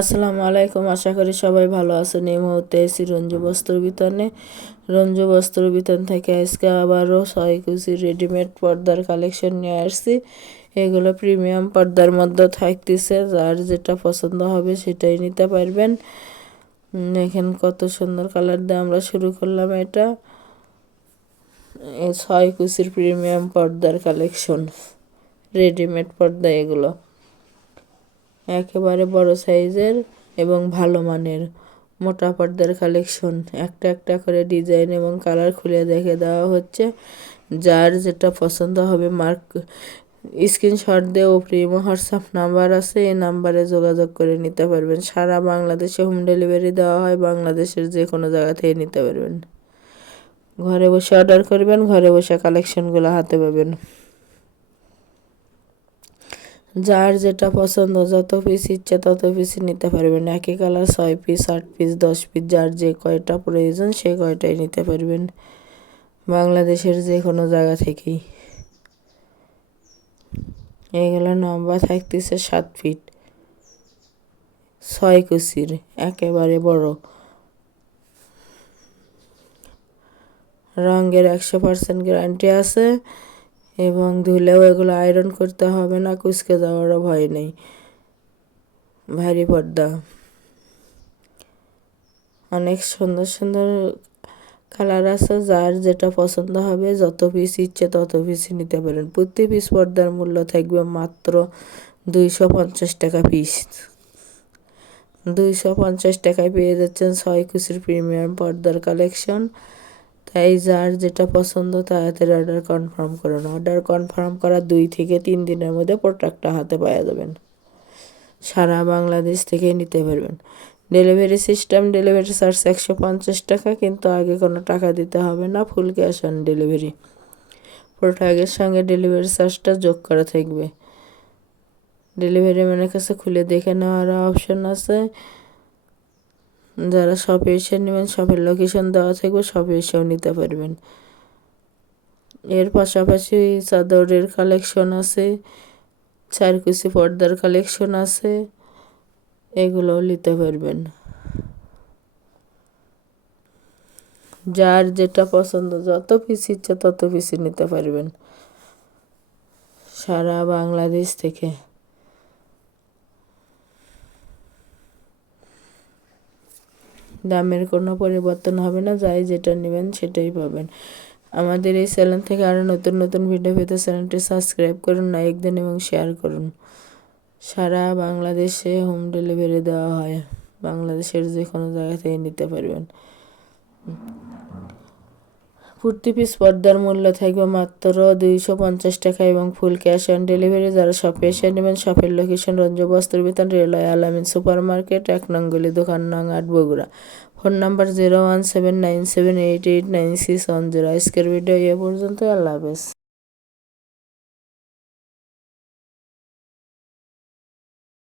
আসসালামু আলাইকুম। আশা করি সবাই ভালো আছেন। এই মুহূর্তে এসি রঞ্জু বস্ত্র বিতানে রঞ্জু বস্ত্র বিতান থেকে আজকে আবারও ছয় কুচি রেডিমেড পর্দার কালেকশন নিয়ে আসছি। এগুলো প্রিমিয়াম পর্দার মধ্যে থাকতেছে। যার যেটা পছন্দ হবে সেটাই নিতে পারবেন। দেখেন কত সুন্দর কালার দিয়ে আমরা শুরু করলাম এটা। ছয় কুচির প্রিমিয়াম পর্দার কালেকশন। রেডিমেড পর্দা এগুলো। একেবারে বড় সাইজের এবং ভালো মানের। মোটা পর্দার কালেকশন একটা একটা করে ডিজাইন এবং কালার খুলে দেখে দেওয়া হচ্ছে। যার যেটা পছন্দ হবে মার্ক স্ক্রিনশট দিয়ে প্রিমো হোয়াটসঅ্যাপ নাম্বার আছে। এই নাম্বারে যোগাযোগ করে নিতে পারবেন। সারা বাংলাদেশে হোম ডেলিভারি দেওয়া হয়। বাংলাদেশের যে কোনো জায়গা থেকে নিতে পারবেন। ঘরে বসে অর্ডার করবেন, ঘরে বসে কালেকশনগুলো হাতে পাবেন। যার যেটা পছন্দ, যত পিস ইচ্ছে তত পিস নিতে পারবেন। একই কালার ছয় পিস আট পিস দশ পিস যার যে কয়টা প্রয়োজন সে কয়টাই নিতে পারবেন। বাংলাদেশের যে কোনো জায়গা থেকেই। এগুলো লম্বা থাকতেছে সাত ফিট ছয় কুচির একেবারে বড়। রঙের একশো পার্সেন্ট গ্যারান্টি আছে। এবং ধুলেও এগুলো আয়রন করতে হবে না, কুচকে যাওয়ারও ভয় নেই। ভারী পর্দা। অনেক সুন্দর সুন্দর কালার আছে, যার যেটা পছন্দ হবে, যত পিস ইচ্ছে তত পিসই নিতে পারেন। প্রতি পিস পর্দার মূল্য থাকবে মাত্র দুইশো পঞ্চাশ টাকা পিস দুইশো পঞ্চাশ টাকায় পেয়ে যাচ্ছেন ছয় কুচির প্রিমিয়াম পর্দার কালেকশন তাই যার যেটা পছন্দ তাড়াতাড়ি অর্ডার কনফার্ম করুন অর্ডার কনফার্ম করার দুই থেকে তিন দিনের মধ্যে প্রোডাক্টটা হাতে পাওয়া যাবেন। সারা বাংলাদেশ থেকে নিতে পারবেন। ডেলিভারি সিস্টেম ডেলিভারি চার্জ একশো পঞ্চাশ টাকা, কিন্তু আগে কোনো টাকা দিতে হবে না ফুল ক্যাশ অন ডেলিভারি প্রোডাক্টের সঙ্গে ডেলিভারি চার্জটা যোগ করা থাকবে। ডেলিভারি ম্যানের কাছে খুলে দেখে নেওয়ার অপশন আছে। যারা শপে এসে নেবেন শপের লোকেশন দেওয়া থাকবে শপে এসেও নিতে পারবেন। এর পাশাপাশি চাদরের কালেকশন আছে, চারকুচি পর্দার কালেকশন আছে, এগুলোও নিতে পারবেন। যার যেটা পছন্দ, যত পিস ইচ্ছে তত পিসই নিতে পারবেন। সারা বাংলাদেশ থেকে। দামের কোনো পরিবর্তন হবে না, যাই যেটা নেবেন সেটাই পাবেন। আমাদের এই চ্যানেল থেকে আরও নতুন নতুন ভিডিও পেতে চ্যানেলটি সাবস্ক্রাইব করুন লাইক দিন এবং শেয়ার করুন। সারা বাংলাদেশে হোম ডেলিভারি দেওয়া হয়। বাংলাদেশের যে কোনো জায়গা থেকে নিতে পারবেন। প্রতি পিস পর্দার মূল্য থাকবে মাত্র দুইশো পঞ্চাশ টাকা এবং ফুল ক্যাশ অন ডেলিভারি যারা শপে এসে নেবেন শপের লোকেশন রঞ্জ বস্ত্র বিতান রেলওয়ে আলামিন সুপার মার্কেট এক নঙ্গলি দোকান, নং আট Bogura. Phone number zero one seven nine seven eight eight nine six one zero. আজকের ভিডিও এ পর্যন্ত আল্লাহ হাফেজ।